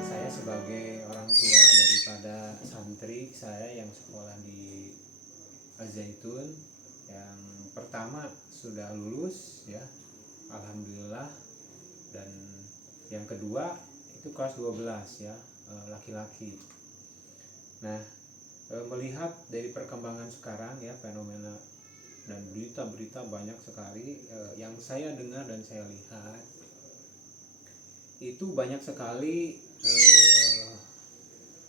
Saya sebagai orang tua daripada santri saya yang sekolah di Al-Zaitun, yang pertama sudah lulus ya, alhamdulillah, dan yang kedua itu kelas 12 ya, laki-laki. Nah, melihat dari perkembangan sekarang ya, fenomena dan berita-berita banyak sekali yang saya dengar dan saya lihat, itu banyak sekali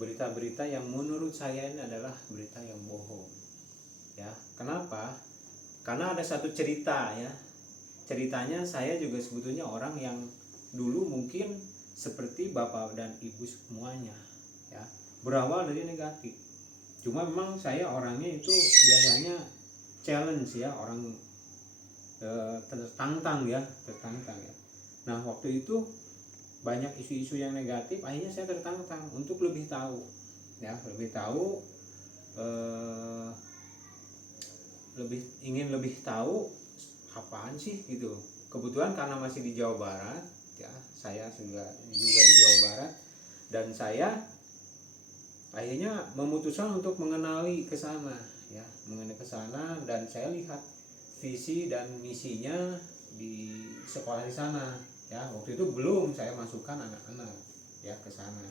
berita-berita yang menurut saya ini adalah berita yang bohong ya. Kenapa? Karena ada satu cerita ya. Ceritanya saya juga sebetulnya orang yang dulu mungkin seperti bapak dan ibu semuanya ya, berawal dari negatif. Cuma memang saya orangnya itu biasanya challenge ya, orang tertantang ya. Nah, waktu itu banyak isu-isu yang negatif, akhirnya saya tertantang untuk lebih tahu ya, ingin lebih tahu apaan sih gitu. Kebetulan karena masih di Jawa Barat ya, saya juga di Jawa Barat, dan saya akhirnya memutuskan untuk mengenali ke sana ya, dan saya lihat visi dan misinya di sekolah di sana ya. Waktu itu belum saya masukkan anak-anak ya ke sana.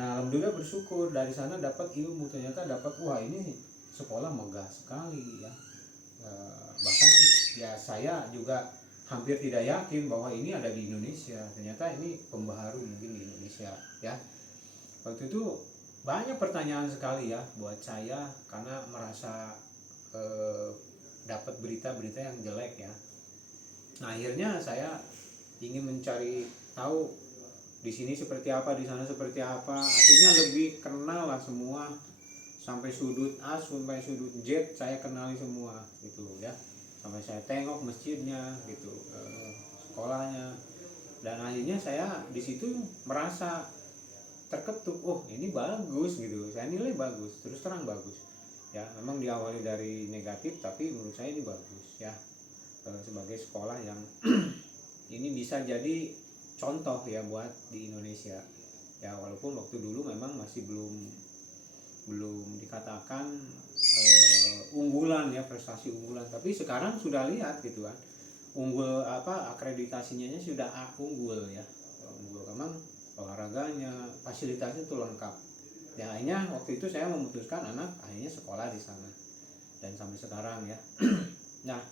Nah, alhamdulillah bersyukur dari sana dapat ilmu, ternyata dapat, wah ini sekolah megah sekali ya. Bahkan ya saya juga hampir tidak yakin bahwa ini ada di Indonesia, ternyata ini pembaharu mungkin di Indonesia ya. Waktu itu banyak pertanyaan sekali ya buat saya, karena merasa dapat berita-berita yang jelek ya. Nah, akhirnya saya ingin mencari tahu di sini seperti apa, di sana seperti apa. Artinya lebih kenal lah semua, sampai sudut A sampai sudut Z saya kenali semua gitu ya. Sampai saya tengok masjidnya gitu, sekolahnya, dan akhirnya saya di situ merasa terketuk, oh ini bagus gitu, saya nilai bagus, terus terang bagus ya. Memang diawali dari negatif, tapi menurut saya ini bagus ya, sebagai sekolah yang ini bisa jadi contoh ya buat di Indonesia ya. Walaupun waktu dulu memang masih belum dikatakan unggulan ya, prestasi unggulan, tapi sekarang sudah lihat gitu kan, unggul apa, akreditasinya sudah unggul ya, unggul. Memang olahraganya, fasilitasnya itu lengkap ya. Akhirnya waktu itu saya memutuskan anak akhirnya sekolah di sana, dan sampai sekarang ya. Nah,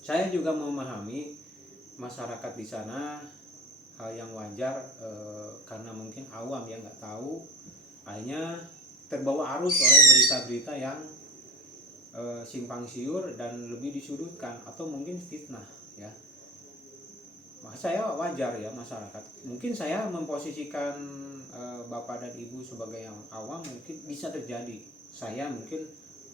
saya juga memahami masyarakat di sana, hal yang wajar, karena mungkin awam ya, nggak tahu, akhirnya terbawa arus oleh berita-berita yang simpang siur dan lebih disudutkan atau mungkin fitnah ya. Maka saya wajar ya, masyarakat, mungkin saya memposisikan bapak dan ibu sebagai yang awam, mungkin bisa terjadi saya mungkin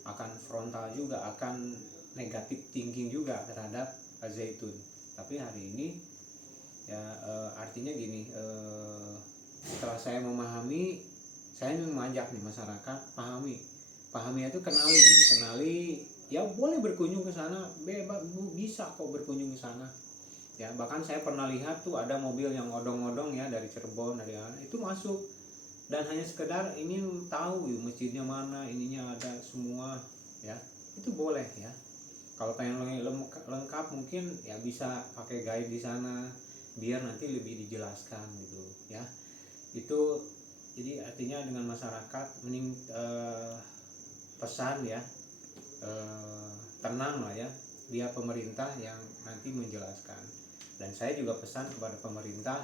akan frontal juga, akan negatif thinking juga terhadap Al-Zaitun. Tapi hari ini ya, artinya gini, setelah saya memahami, saya ingin mengajak nih masyarakat pahami itu, kenali ya, boleh berkunjung ke sana, bebas, bisa kok berkunjung ke sana ya. Bahkan saya pernah lihat tuh ada mobil yang odong-odong ya dari Cirebon, dari mana itu masuk, dan hanya sekedar ini tahu ya, masjidnya mana, ininya ada semua ya, itu boleh ya. Kalau pengen lengkap mungkin ya bisa pakai guide di sana, biar nanti lebih dijelaskan gitu ya. Itu jadi artinya dengan masyarakat mending pesan ya, tenang lah ya, biar pemerintah yang nanti menjelaskan. Dan saya juga pesan kepada pemerintah,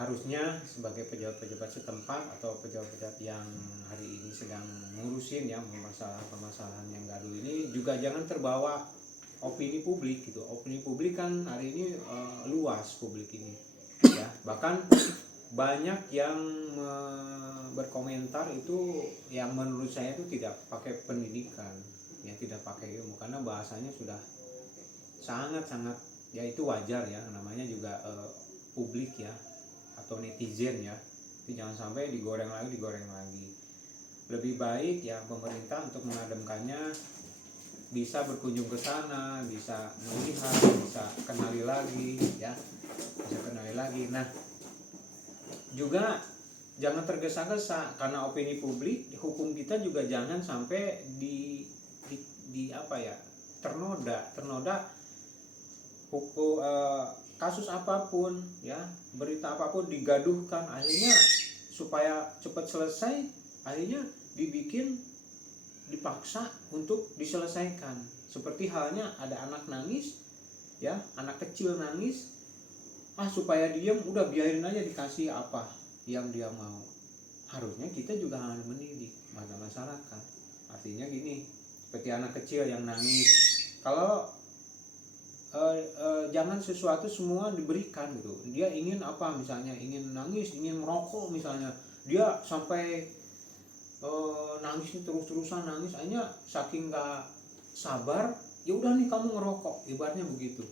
harusnya sebagai pejabat-pejabat setempat atau pejabat-pejabat yang hari ini sedang ngurusin ya permasalahan yang gaduh ini, juga jangan terbawa opini publik gitu. Opini publik kan hari ini luas, publik ini ya. Bahkan banyak yang berkomentar itu yang menurut saya itu tidak pakai pendidikan, ya tidak pakai ilmu, karena bahasanya sudah sangat-sangat, ya itu wajar ya, namanya juga publik ya, atau netizen ya, itu jangan sampai digoreng lagi. Lebih baik ya pemerintah untuk mengademkannya, bisa berkunjung ke sana, bisa melihat, bisa kenali lagi ya, bisa kenali lagi. Nah juga jangan tergesa-gesa, karena opini publik, hukum kita juga jangan sampai di apa ya, ternoda hukum, kasus apapun ya, berita apapun digaduhkan, akhirnya supaya cepat selesai, akhirnya dipaksa untuk diselesaikan. Seperti halnya ada anak nangis ya, anak kecil nangis, supaya diam, udah biarin aja, dikasih apa yang dia mau. Harusnya kita juga harus mendidik masyarakat. Artinya gini, seperti anak kecil yang nangis, kalau jangan sesuatu semua diberikan gitu. Dia ingin apa, misalnya ingin nangis, ingin merokok misalnya, dia sampai nangis terus-terusan nangis, akhirnya saking nggak sabar, ya udah nih kamu ngerokok, ibaratnya begitu,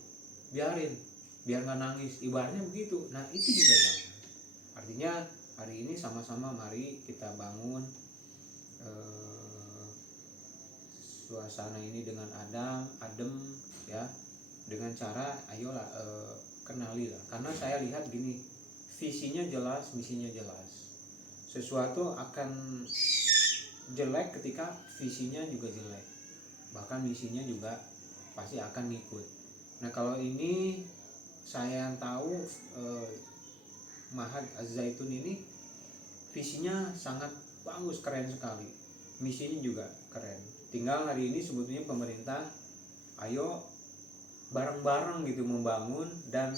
biarin biar nggak nangis, ibaratnya begitu. Nah itu juga jangan. Artinya hari ini sama-sama mari kita bangun suasana ini dengan adem ya, dengan cara ayolah kenali lah, karena saya lihat gini, visinya jelas, misinya jelas. Sesuatu akan jelek ketika visinya juga jelek, bahkan misinya juga pasti akan ngikut. Nah kalau ini saya yang tahu, Mahat Az-Zaitun ini visinya sangat bagus, keren sekali, misinya juga keren. Tinggal hari ini sebetulnya pemerintah ayo bareng-bareng gitu membangun, dan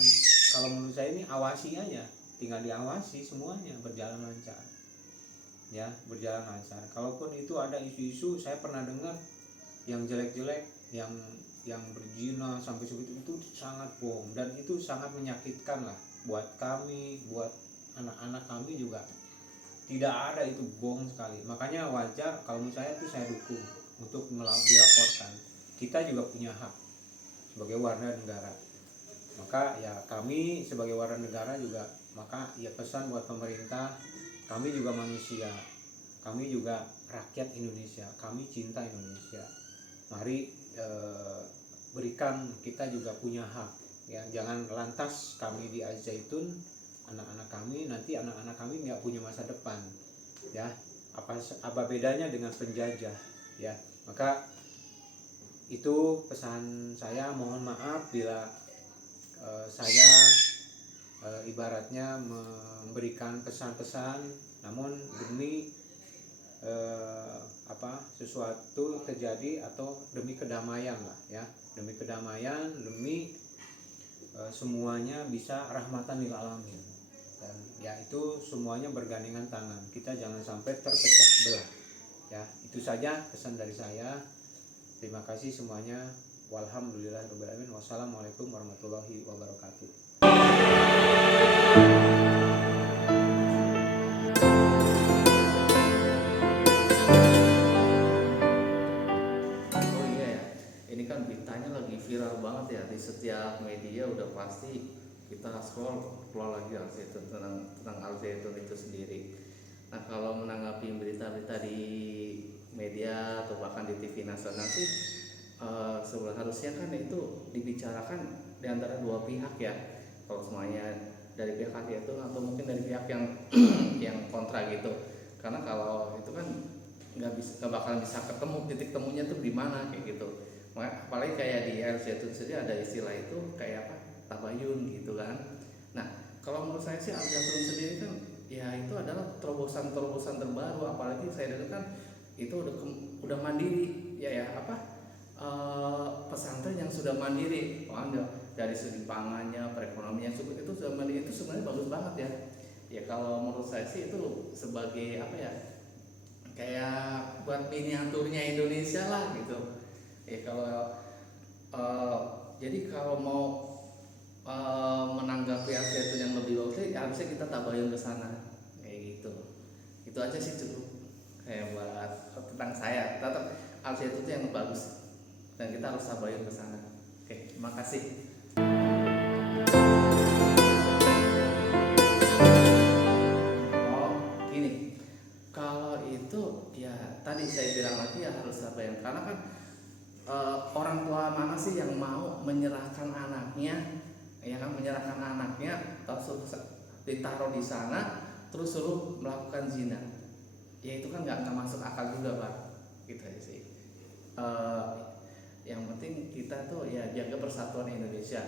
kalau menurut saya ini awasi aja, tinggal diawasi semuanya berjalan lancar ya, berjalan lancar. Kalaupun itu ada isu-isu, saya pernah dengar yang jelek-jelek, yang berzina sampai segitu, itu sangat bohong, dan itu sangat menyakitkan lah buat kami, buat anak-anak kami juga. Tidak ada, itu bohong sekali. Makanya wajar kalau menurut saya, itu saya dukung untuk dilaporkan. Kita juga punya hak sebagai warga negara. Maka ya kami sebagai warga negara juga, maka ya pesan buat pemerintah, kami juga manusia, kami juga rakyat Indonesia, kami cinta Indonesia. Mari berikan, kita juga punya hak ya, jangan lantas kami di Az-Zaitun, anak-anak kami nanti, anak-anak kami nggak punya masa depan ya. Apa bedanya dengan penjajah ya. Maka itu pesan saya. Mohon maaf bila saya ibaratnya memberikan pesan-pesan, namun demi sesuatu terjadi, atau demi kedamaian lah ya, demi kedamaian, demi semuanya bisa rahmatan lil alamin. Dan ya itu semuanya bergandengan tangan, kita jangan sampai terpecah belah ya. Itu saja pesan dari saya. Terima kasih semuanya. Walhamdulillahirabbil alamin. Wassalamualaikum warahmatullahi wabarakatuh. Oh iya ya, ini kan beritanya lagi viral banget ya, di setiap media udah pasti kita scroll keluar lagi Al-Zaitun, tentang Al-Zaitun itu sendiri. Nah kalau menanggapi berita-berita di media atau bahkan di TV nasional sih, sebenarnya harusnya kan itu dibicarakan di antara dua pihak ya. Kalau semuanya dari pihak itu, atau mungkin dari pihak yang yang kontra gitu. Karena kalau itu kan nggak bakalan bisa ketemu titik temunya tuh di mana kayak gitu. Apalagi kayak di Al-Zaitun sendiri ada istilah itu kayak apa, tabayun gitu kan. Nah kalau menurut saya sih Al-Zaitun sendiri kan ya itu adalah terobosan terbaru, apalagi saya dengar kan itu udah mandiri ya apa, pesantren yang sudah mandiri. Dari segi pangannya, perekonomian itu sudah mandiri, itu sebenarnya bagus banget ya. Ya kalau menurut saya sih itu sebagai apa ya, kayak buat miniaturnya Indonesia lah gitu ya. Kalau jadi kalau mau menanggapi Al-Zaitun yang lebih bagus ya harusnya kita tabayun ke sana kayak gitu. Itu aja sih cukup kayak buat tentang saya. Tetap Al-Zaitun itu yang bagus dan kita harus tabayun ke sana. Oke, terima kasih. Oh, gini. Kalau itu ya tadi saya bilang lagi ya harus tabayun karena kan orang tua mana sih yang mau menyerahkan anaknya, ya kan, menyerahkan anaknya terus ditaruh di sana terus suruh melakukan zina, ya itu kan nggak masuk akal juga Pak, gitu aja sih. Yang penting kita tuh ya jaga persatuan Indonesia,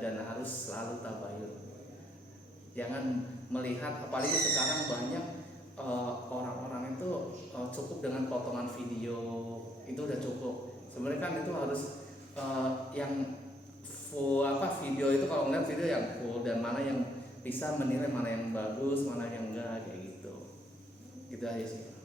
dan harus selalu tabayun. Jangan melihat, apalagi sekarang banyak orang-orang itu cukup dengan potongan video itu udah cukup. Sebenarnya kan itu harus yang full video itu, kalau ngeliat video yang full dan mana yang bisa menilai mana yang bagus, mana yang enggak kayak gitu. Gitu aja sih.